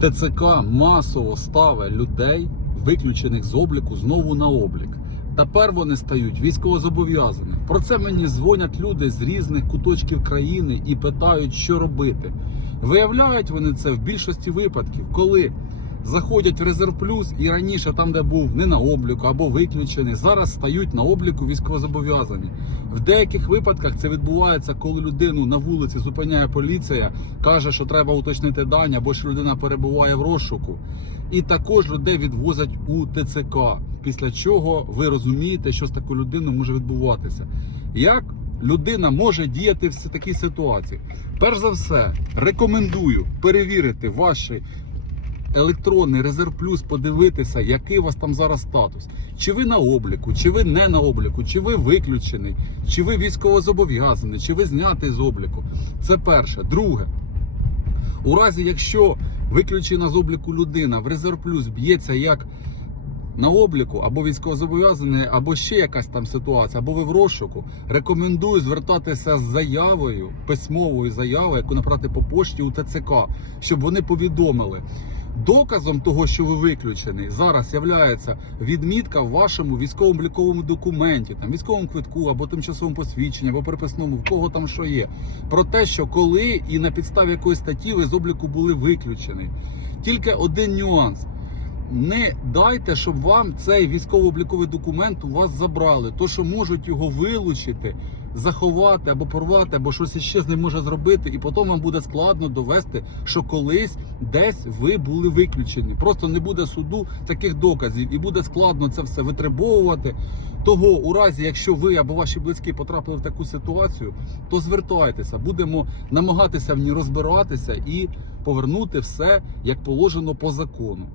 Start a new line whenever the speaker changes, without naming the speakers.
ТЦК масово ставить людей, виключених з обліку, знову на облік. Тепер вони стають військовозобов'язаними. Про це мені дзвонять люди з різних куточків країни і питають, що робити. Виявляють вони це в більшості випадків, коли заходять в резерв плюс і раніше, там, де був не на обліку або виключений, зараз стають на обліку військовозобов'язані. В деяких випадках це відбувається, коли людину на вулиці зупиняє поліція, каже, що треба уточнити дані, або що людина перебуває в розшуку. І також людей відвозять у ТЦК. Після чого ви розумієте, що з такою людиною може відбуватися. Як людина може діяти в такій ситуації? Перш за все, рекомендую перевірити ваші електронний резерв плюс, подивитися, який у вас там зараз статус. Чи ви на обліку, чи ви не на обліку, чи ви виключений, чи ви військовозобов'язаний, чи ви знятий з обліку. Це перше. Друге, у разі, якщо виключена з обліку людина в резерв плюс б'ється як на обліку, або військовозобов'язаний, або ще якась там ситуація, або ви в розшуку, рекомендую звертатися з заявою, письмовою заявою, яку направити по пошті у ТЦК, щоб вони повідомили. Доказом того, що ви виключений, зараз є відмітка в вашому військово-обліковому документі, там військовому квитку або тимчасовому посвідченні, або приписному, в кого там що є, про те, що коли і на підставі якої статті ви з обліку були виключені. Тільки один нюанс. Не дайте, щоб вам цей військово-обліковий документ у вас забрали. То, що можуть його вилучити, заховати або порвати, або щось іще з ним може зробити, і потім вам буде складно довести, що колись десь ви були виключені. Просто не буде суду таких доказів, і буде складно це все витребовувати. Того, у разі, якщо ви або ваші близькі потрапили в таку ситуацію, то звертайтеся, будемо намагатися в ній розбиратися і повернути все як положено по закону.